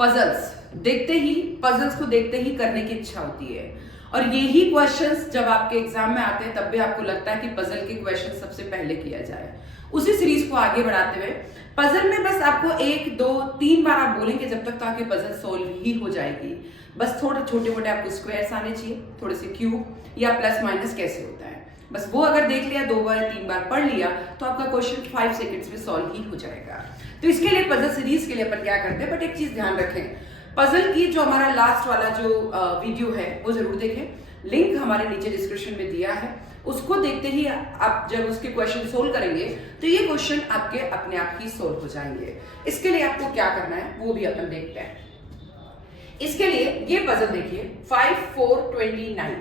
Puzzles को देखते ही करने की इच्छा होती है। और यही क्वेश्चंस जब आपके एग्जाम में आते हैं तब भी आपको लगता है कि पजल के क्वेश्चन सबसे पहले किया जाए। उसी सीरीज को आगे बढ़ाते हुए पजल में बस आपको 1 2 3 बार आप बोलेंगे जब तक तो आपकी पजल सोल्व ही हो जाएगी। बस थोड़े छोटे मोटे आपको स्क्वायर्स आने चाहिए, थोड़े से क्यूब या प्लस माइनस कैसे होता है, बस वो अगर देख लिया 2 बार 3 बार पढ़ लिया तो आपका क्वेश्चन 5 सेकंड्स में सॉल्व ही हो जाएगा। तो इसके लिए पजल सीरीज के लिए अपन क्या करते हैं, बट एक चीज ध्यान रखें, पजल की जो हमारा लास्ट वाला जो वीडियो है वो जरूर देखें, लिंक हमारे नीचे डिस्क्रिप्शन में दिया है। उसको देखते ही आप जब उसके क्वेश्चन सोल्व करेंगे तो ये क्वेश्चन आपके अपने आप ही सोल्व हो जाएंगे। इसके लिए आपको क्या करना है वो भी अपन देखते हैं। इसके लिए ये पजल देखिए, 5 4 29,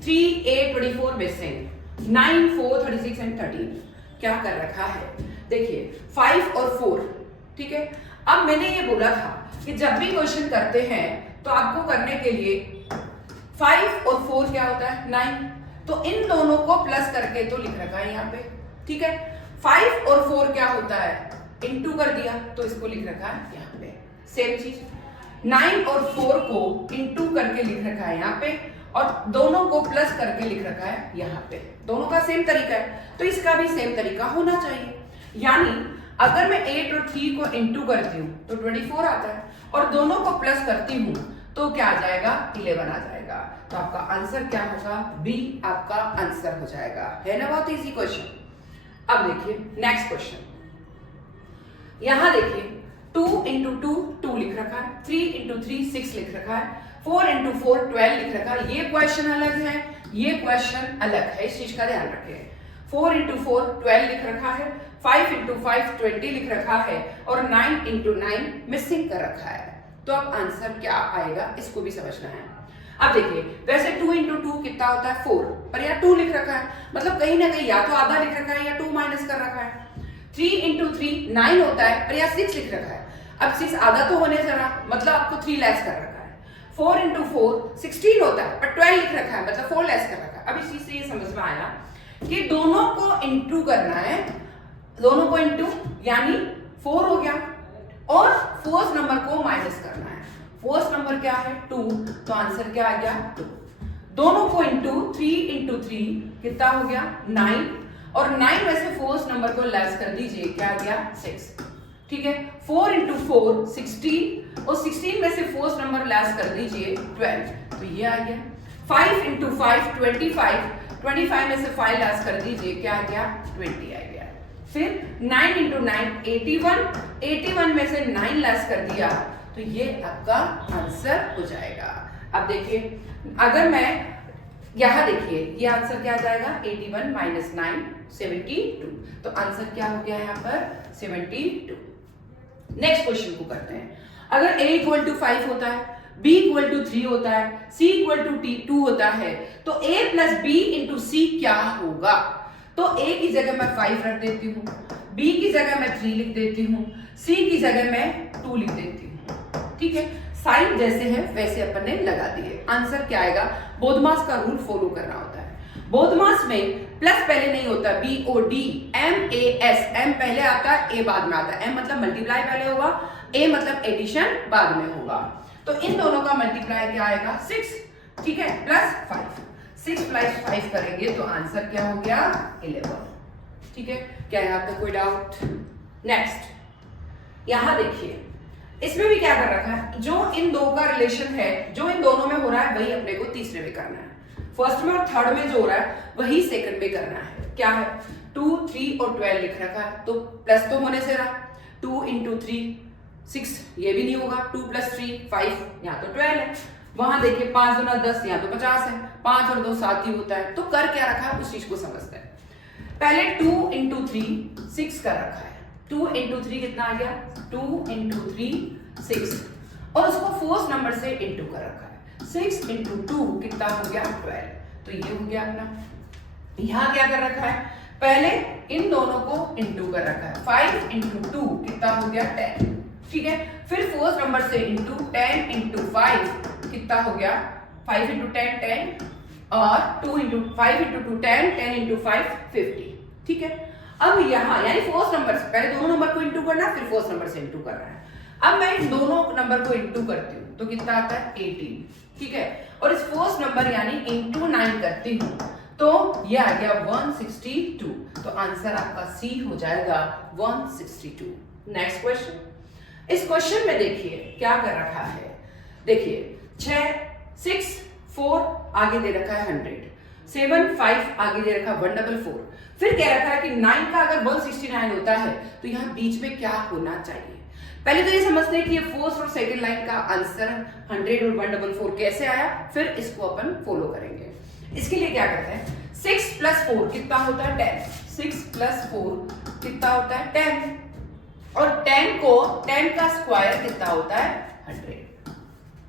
3 8 24 मिसिंग, 9 4 36 एंड 13 क्या कर रखा है। देखिए 5 और 4, ठीक है। अब मैंने ये बोला था कि जब भी क्वेश्चन करते हैं तो आपको करने के लिए 5 और 4 क्या होता है 9, तो इन दोनों को प्लस करके तो लिख रखा है यहाँ पे, ठीक है। 5 और 4 क्या होता है इनटू कर दिया तो इसको लिख रखा है यहाँ पे। सेम चीज 9 और 4 को इनटू करके लिख रखा है यहाँ पे और दोनों को प्लस करके लिख रखा है यहाँ पे। दोनों का सेम तरीका है तो इसका भी सेम तरीका होना चाहिए। यानी अगर मैं 8 और 3 को इनटू करती हूँ तो 24 आता है और दोनों को प्लस करती हूँ तो क्या आ जाएगा 11 आ जाएगा। तो आपका आंसर क्या होगा, बी आपका आंसर हो जाएगा। है ना बहुत इजी क्वेश्चन। अब देखिए नेक्स्ट क्वेश्चन, यहां देखिए 2 इंटू 2 2 लिख रखा है, 3 इंटू 3 6 लिख रखा है, 4 इंटू 4 12 लिख रखा है। ये क्वेश्चन अलग है, ये क्वेश्चन अलग है, इस चीज का ध्यान रखें। 4 इंटू 4 12 लिख रखा है, 5 इंटू 5 20 लिख रखा है और 9 इंटू 9 मिसिंग कर रखा है। तो अब आंसर क्या आएगा इसको भी समझना है। अब देखिए वैसे 2 इंटू 2 कितना होता है 4, पर यहाँ 2 लिख रखा है, मतलब कहीं ना कहीं या तो आधा लिख रखा है या 2 माइनस कर रखा है। 3 इंटू 3 9 होता है, पर यहाँ 6 लिख रखा है। अब 6 आधा तो होने जरा, मतलब आपको 3 लेस कर रखा है। 4 इंटू 4 16 होता है, पर 12 लिख रखा है, मतलब 4 लेस कर रखा है। अब इस चीज से ये समझ में आया कि दोनों को इंटू करना है, दोनों को इंटू यानी 4 हो गया और फोर्थ नंबर को माइनस करना है। फोर्थ नंबर क्या है 2, तो आंसर क्या आ गया 2। दोनों को इंटू 3 इंटू 3 कितना हो गया 9 और 9 में से फोर्थ नंबर को लेस कर दीजिए, क्या आ गया 6, ठीक है। 4 इंटू 4 16 और 16 में से फोर्थ नंबर लेस कर दीजिए 12, तो ये आ गया। 5 इंटू 5 25 में से 5 लेस कर दीजिए, क्या आ गया 20 आ गया। फिर 9 इंटू 9 81 में से 9 लेस कर दिया तो ये आपका आंसर हो जाएगा। अब देखिए अगर मैं यहां देखिए ये आंसर क्या आ जाएगा 81 माइनस 9 72, तो आंसर क्या हो गया यहाँ पर 72। नेक्स्ट क्वेश्चन को करते हैं। अगर a इक्वल टू 5 होता है, b इक्वल टू 3 होता है, c इक्वल टू 2 होता है, तो a plus b into c क्या होगा। तो a की जगह मैं 5 रख देती हूँ, b की जगह मैं 3 लिख देती हूँ, c की जगह मैं 2 लिख देती हूँ, ठीक है। साइन जैसे है वैसे अपन ने लगा दिए। आंसर क्या आएगा, बोधमास का रूल फॉलो करना होता है। बोधमास में प्लस पहले नहीं होता, BOD MAS, M पहले आता है A बाद में आता है। M मतलब मल्टीप्लाई पहले होगा, A मतलब एडिशन बाद में होगा। तो इन दोनों का मल्टीप्लाई क्या आएगा 6, ठीक है, प्लस 5। 6 प्लस 5 करेंगे तो आंसर क्या हो गया 11, ठीक है। क्या यहाँ तक कोई डाउट। नेक्स्ट यहां देखिए इसमें भी क्या कर रखा है, जो इन दो का रिलेशन है, जो इन दोनों में हो रहा है वही अपने को तीसरे में करना है। फर्स्ट में और थर्ड में जो हो रहा है वही सेकंड में करना है। क्या है 2 3 और 12 लिख रखा है, तो प्लस तो होने से रहा 2 इंटू 3 6, ये भी नहीं होगा। 2 प्लस 3 5, यहाँ तो 12 है। वहां देखिए 5 दूना 10, यहाँ तो 50 है। 5 और 2 7 ही होता है। तो कर क्या रखा है उस चीज को समझते हैं। पहले 2 इंटू 3 6 कर रखा है, 2 इंटू 3 कितना आ गया 2 इंटू 3 6 और उसको फोर्थ नंबर से इंटू कर रखा है। 6 इंटू 2 कितना हो गया 12, तो ये हो गया अपना। यहां क्या कर रखा है, पहले इन दोनों को इंटू कर रखा है। 5 इंटू 2 कितना हो गया 10, ठीक है। फिर फोर्थ नंबर से इंटू 10 इंटू 5 कितना हो गया 5 इंटू 10 10 और 2 इंटू 5 इंटू 2 10 10 इंटू 5 50, ठीक है। अब यहाँ यानी फोर्थ नंबर से पहले दोनों नंबर को इंटू करना, फिर फोर्थ नंबर से इंटू कर रहा है। अब मैं इन दोनों नंबर को इंटू करती हूँ तो कितना आता है 18, ठीक है। और इस फर्स्ट नंबर यानी इंटू 9 करती हूँ तो ये आ गया 162, तो आंसर आपका सी हो जाएगा 162। नेक्स्ट क्वेश्चन, इस क्वेश्चन में देखिए क्या कर रखा है, देखिए 6 6 4 आगे दे रखा है 100, 7 5 आगे दे रखा है 144, फिर कह रखा है कि 9 का अगर 169 होता है तो यहाँ बीच में क्या होना चाहिए। पहले तो ये समझते हैं कि ये फर्स्ट और सेकंड लाइन का आंसर 100 और 144 कैसे आया, फिर इसको अपन फॉलो करेंगे। इसके लिए क्या करते हैं, 6 + 4 कितना होता है 10, 6 + 4 कितना होता है 10, और 10 का स्क्वायर कितना होता है 100,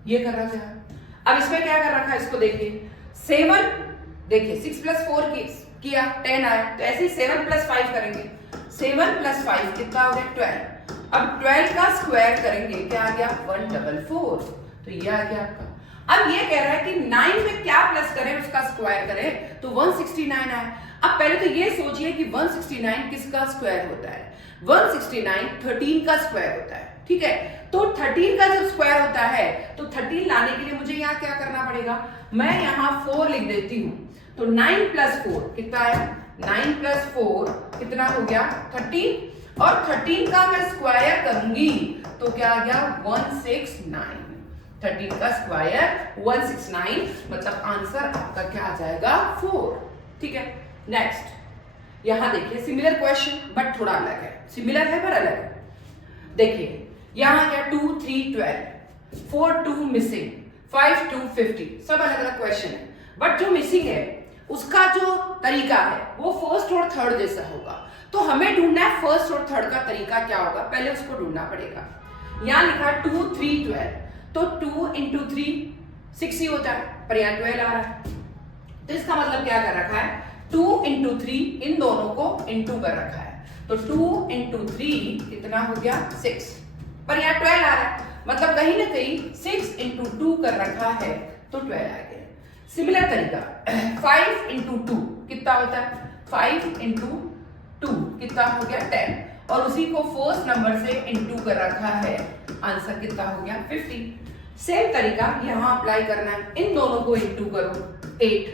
ये कर रखा है। अब इसमें क्या कर रखा है, इसको देखिए 7, देखिए 6 + 4 किया 10 आया, तो ऐसे ही 7 + 5 करेंगे, 7 + 5 कितना हो गया 12, अब 12 का स्क्वायर करेंगे क्या आ गया 144, तो ये आ गया आपका। अब ये कह रहा है कि 9 में क्या प्लस करें उसका स्क्वायर करें तो 169 आए। अब पहले तो ये सोचिए कि 169 किसका स्क्वायर होता है, 169 13 का स्क्वायर होता है, ठीक है। तो 13 का जब स्क्वायर होता है तो 13 लाने के लिए मुझे यहाँ क्या करना पड़ेगा, मैं यहाँ 4 लिख देती हूँ, तो 9 + 4 कितना आया, 9 + 4 कितना हो गया 13, और 13 का मैं स्क्वायर करूंगी तो क्या आ गया 169, 13 का स्क्वायर 169, मतलब आंसर आपका क्या आ जाएगा 4, ठीक है। नेक्स्ट यहां देखिए सिमिलर क्वेश्चन बट थोड़ा अलग है, सिमिलर है पर अलग है। देखिए यहां क्या 2 3 12, 4 2 मिसिंग, 5 2 50, सब अलग अलग क्वेश्चन है, बट जो मिसिंग है उसका जो तरीका है वो फर्स्ट और थर्ड जैसा होगा। तो हमें ढूंढना है फर्स्ट और थर्ड का तरीका क्या होगा, पहले उसको ढूंढना पड़ेगा। यहां लिखा 2 3 12, तो 2 × 3 6 ही होता है, पर यहाँ 12 आ रहा है, तो इसका मतलब क्या कर रखा है 2 × 3 इन दोनों को इंटू कर रखा है, तो 2 × 3 कितना हो गया 6, पर यहाँ 12 आ रहा है, मतलब कहीं ना कहीं 6 × 2 कर रखा है तो 12 आ गया। सिमिलर तरीका 5 × 2 कितना होता है, 5 × 2 कितना हो गया 10, और उसी को फर्स्ट नंबर से इंटू कर रखा है, आंसर कितना हो गया 50। सेम तरीका यहां अप्लाई करना है, इन दोनों को इंटू करो 8,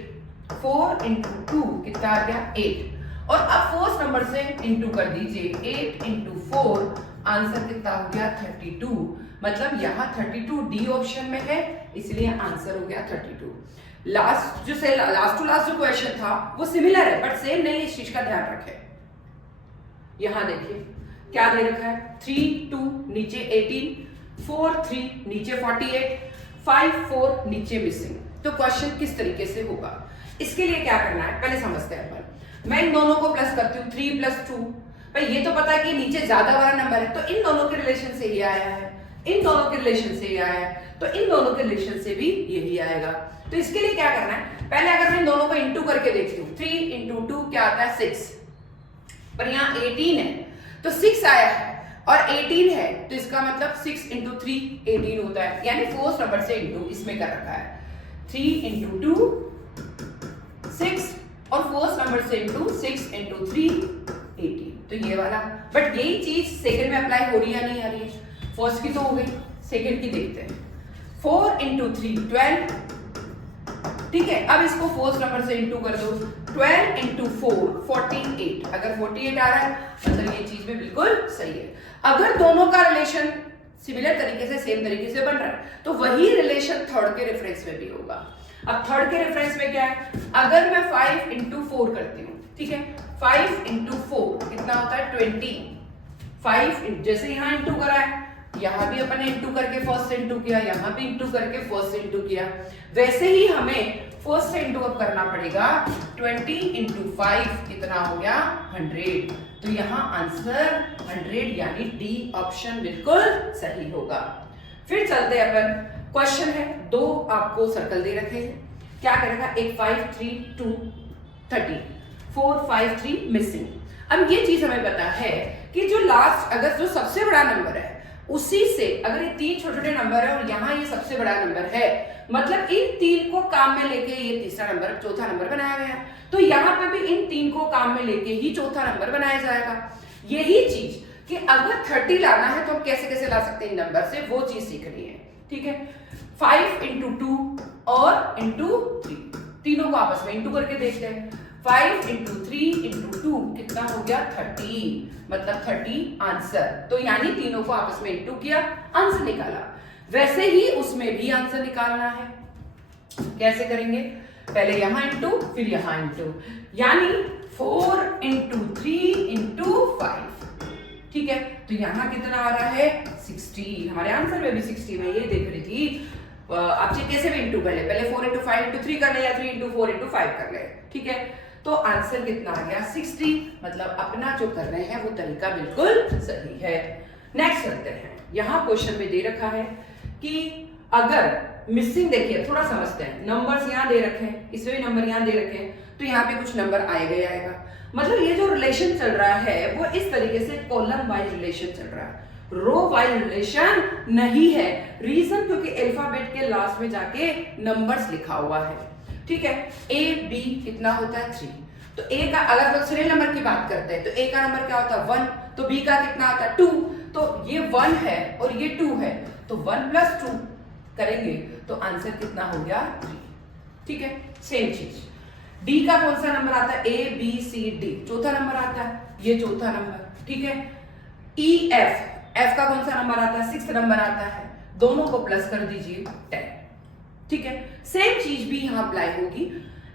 4 × 2 कितना आ गया 8, और अब फर्स्ट नंबर से इंटू कर दीजिए 8 × 4, आंसर कितना हो गया 32, मतलब यहाँ 32 डी ऑप्शन में है, इसलिए आंसर हो गया 32। लास्ट टू लास्ट जो क्वेश्चन था वो सिमिलर है बट सेम नहीं, इस चीज का ध्यान रखें। यहां देखिए क्या दे रखा है 3 2 नीचे 18, 4 3 नीचे 48, 5 4 नीचे मिसिंग। तो क्वेश्चन किस तरीके से होगा, इसके लिए क्या करना है पहले समझते हैं अपन। मैं इन दोनों को प्लस करती हूँ 3 + 2, भाई ये तो पता है कि नीचे ज्यादा वाला नंबर है तो इन दोनों के रिलेशन से ये आया है, इन दोनों के रिलेशन से ये आया है, तो इन दोनों के रिलेशन से भी यही आएगा। तो इसके लिए क्या करना है, पहले अगर मैं इन दोनों को इंटू करके देखती हूँ 3 × 2 क्या आता है 6, पर यहाँ 18 है तो 6 आया है और 18 है तो इसका मतलब 6 × 3 18 होता है, यानी फोर्थ नंबर से इंटू इसमें कर रखा है 3 × 2 6 और फोर्थ नंबर से इंटू 6 × 3 18, तो ये वाला। बट यही चीज सेकंड में अप्लाई हो रही है नहीं आ रही है, फर्स्ट की तो हो गई, सेकंड की देखते हैं 4 × 3 12, ठीक है। अब इसको फोर्थ नंबर से इंटू कर दो 12 × 4 48, अगर 48 आ रहा है मतलब ये चीज में बिल्कुल सही है। अगर दोनों का रिलेशन सिमिलर तरीके से सेम तरीके से बन रहा है तो वही रिलेशन थर्ड के रेफरेंस में भी होगा। अब थर्ड के रेफरेंस में क्या है, अगर मैं 5 × 4 करती हूँ, ठीक है, 5 × 4 कितना होता है 20, 5 जैसे यहाँ इंटू करा है यहाँ भी अपन ने इंटू करके फर्स्ट से इंटू किया, यहाँ भी इंटू करके फर्स्ट से इंटू किया, वैसे ही हमें फर्स्ट से इंटू अप करना पड़ेगा 20 × 5 कितना हो गया 100, तो यहाँ आंसर 100 यानी डी ऑप्शन बिल्कुल सही होगा। फिर चलते हैं अपन, क्वेश्चन है दो आपको सर्कल दे रखे हैं, क्या करेगा एक 5 3 2 13, 4 5 3 मिसिंग। अब ये चीज हमें पता है कि जो लास्ट अगर जो सबसे बड़ा नंबर है उसी से अगर ये तीन छोटे छोटे नंबर है और यहाँ ये सबसे बड़ा नंबर है, मतलब इन तीन को काम में लेके ये तीसरा नंबर चौथा नंबर बनाया गया है, तो यहाँ पे भी इन तीन को काम में लेके ही चौथा नंबर बनाया जाएगा। यही चीज कि अगर 30 लाना है तो हम कैसे कैसे ला सकते हैं इन नंबर से, वो चीज सीखनी है। ठीक है, 5 into 2 और into 3, तीनों को आपस में इंटू करके देखते हैं। 5 into 3 into 2 कितना हो गया 30, मतलब 30 आंसर। तो यानी तीनों को आपस में इंटू किया, आंसर निकाला। वैसे ही उसमें भी आंसर निकालना है। कैसे करेंगे, पहले यहां इंटू फिर यहां इंटू, यानी 4 into 3 into 5। ठीक है, तो यहां कितना आ रहा है 60, हमारे आंसर में भी 60 में ये देख रही थी। आप चाहे कैसे भी इंटू कर ले, पहले 4 into 5 into 3 कर ले या 3 into 4 into 5 कर ले। ठीक है, तो आंसर कितना आ गया 60, मतलब अपना जो कर रहे हैं वो तरीका बिल्कुल सही है। नेक्स्ट करते हैं, यहाँ क्वेश्चन में दे रखा है कि अगर मिसिंग, देखिए थोड़ा समझते हैं, नंबर्स यहाँ दे रखे हैं, इसमें भी नंबर यहाँ दे रखे हैं, तो यहाँ पे कुछ नंबर आएगा ही आएगा। मतलब ये जो रिलेशन चल रहा है वो इस तरीके से कॉलम वाइज रिलेशन चल रहा है, रो वाइज रिलेशन नहीं है। रीजन क्योंकि अल्फाबेट के लास्ट में जाके नंबर्स लिखा हुआ है। ठीक है, ए बी कितना होता है 3, तो ए का अगर हम सीरियल नंबर की बात करते हैं तो ए का नंबर क्या होता है 1, तो बी का कितना आता है 2, तो ये 1 है और ये 2 है, तो 1 + 2 करेंगे तो आंसर कितना हो गया 3। ठीक है, सेम चीज डी का कौन सा नंबर आता है, ए बी सी डी, चौथा नंबर आता है, ये चौथा नंबर। ठीक है, ई एफ, एफ का कौन सा नंबर आता है 6th नंबर आता है, दोनों को प्लस कर दीजिए 10। ठीक है, सेम चीज भी यहां अप्लाई होगी।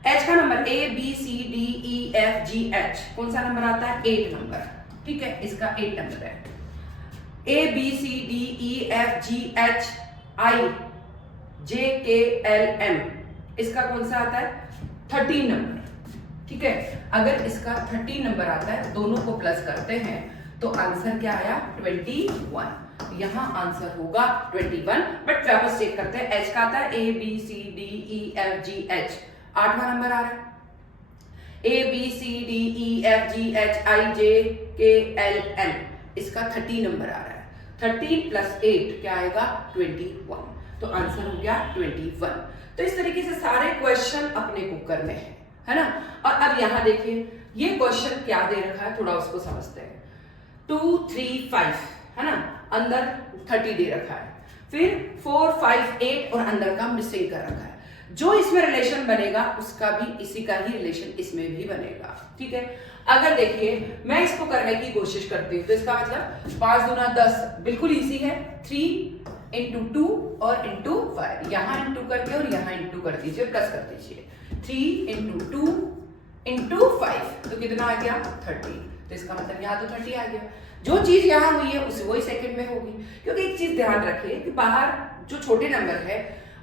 एच का नंबर A B C D E F G H, कौन सा नंबर आता है 8 नंबर। ठीक है, इसका 8 नंबर है। A B C D E F G H I J K L M, इसका कौन सा आता है 13 नंबर। ठीक है, अगर इसका 13 नंबर आता है, दोनों को प्लस करते हैं तो आंसर क्या आया 21। यहां आंसर होगा 21, बट वापस चेक करते हैं। एच का आता है A B C D E F G H, 8वां नंबर आ रहा है। A B C D E F G H I J K L M, इसका 30 नंबर आ रहा है। 30 + 8 क्या आएगा 21, तो आंसर हो गया 21। तो इस तरीके से सारे क्वेश्चन अपने को करने हैं, है ना। और अब यहां देखिए ये क्वेश्चन क्या दे रखा है, थोड़ा उसको समझते हैं। 2 3 5 है ना, अंदर 30 दे रखा है, फिर 4 5 8 और अंदर का मिसिंग कर रखा है। जो इसमें रिलेशन बनेगा उसका भी इसी का ही रिलेशन इसमें भी बनेगा। ठीक है, अगर देखिए मैं इसको करने की कोशिश करती हूँ तो इसका मतलब 5 दूना 10, बिल्कुल इजी है। 3 into 2 और into 5, यहाँ इंटू करके और यहाँ इंटू कर दीजिए, प्लस कर दीजिए। 3 into 2 into 5, तो कितना आ गया 30, तो इसका मतलब यहाँ तो 30 आ गया। जो चीज यहाँ हुई है उसे वही सेकंड में होगी, क्योंकि एक चीज ध्यान रखिए कि बाहर जो छोटे नंबर है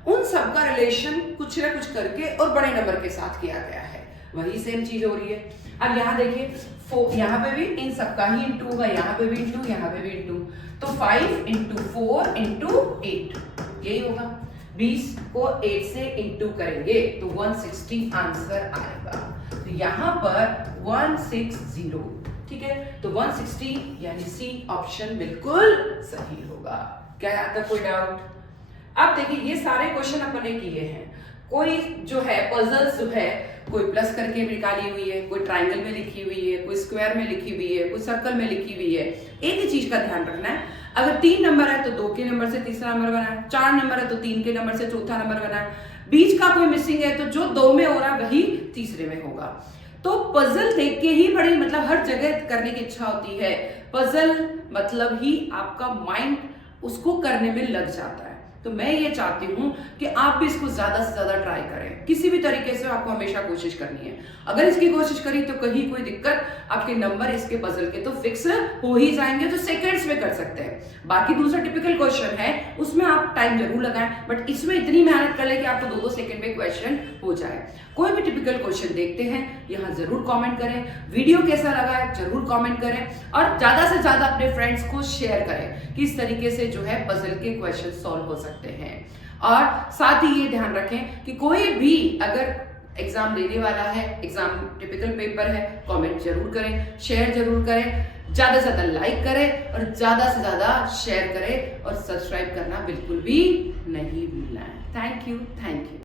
उन सब का रिलेशन कुछ ना कुछ करके और बड़े नंबर के साथ किया गया है, वही सेम चीज हो रही है। अब यहाँ देखिए यहाँ पे भी इन सब का ही इंटू होगा, यहाँ पे भी इंटू, यहाँ पे भी इंटू, तो 5 into 4 into 8 यही होगा। 20 को 8 से इंटू करेंगे तो 160 आंसर आएगा, तो यहाँ पर 160। ठीक है, तो 160 यानी सी ऑप्शन बिल्कुल सही होगा। क्या आता कोई डाउट? अब देखिए ये सारे क्वेश्चन अपने किए हैं। कोई जो है पजल्स जो है कोई प्लस करके निकाली हुई है, कोई ट्राइंगल में लिखी हुई है, कोई स्क्वायर में लिखी हुई है, कोई सर्कल में लिखी हुई है। एक ही चीज का ध्यान रखना है, अगर 3 नंबर है तो 2 के नंबर से तीसरा नंबर बनाए, 4 नंबर है तो 3 के नंबर से चौथा नंबर बनाए, बीच का कोई मिसिंग है तो जो 2 में हो रहा है वही तीसरे में होगा। तो पजल देख के ही बड़ी मतलब हर जगह करने की इच्छा होती है। पजल मतलब ही आपका माइंड उसको करने में लग जाता है। तो मैं ये चाहती हूँ कि आप भी इसको ज्यादा से ज्यादा ट्राई करें, किसी भी तरीके से आपको हमेशा कोशिश करनी है। अगर इसकी कोशिश करी तो कहीं कोई दिक्कत, आपके नंबर इसके पजल के तो फिक्स हो ही जाएंगे, तो सेकंड्स में कर सकते हैं। बाकी दूसरा टिपिकल क्वेश्चन है उसमें आप टाइम जरूर लगाएं, बट इसमें इतनी मेहनत कर ले कि आपको 2-2 सेकंड में क्वेश्चन हो जाए। कोई भी टिपिकल क्वेश्चन देखते हैं यहाँ जरूर कमेंट करें, वीडियो कैसा लगा है जरूर कमेंट करें, और ज्यादा से ज्यादा अपने फ्रेंड्स को शेयर करें कि इस तरीके से जो है पजल के क्वेश्चन सॉल्व हो सकते हैं। और साथ ही ये ध्यान रखें कि कोई भी अगर एग्जाम देने वाला है, एग्जाम टिपिकल पेपर है, कमेंट जरूर करें, शेयर जरूर करें, ज्यादा से ज्यादा लाइक करें और ज्यादा से ज्यादा शेयर करें, और सब्सक्राइब करना बिल्कुल भी नहीं भूलना है। Thank you.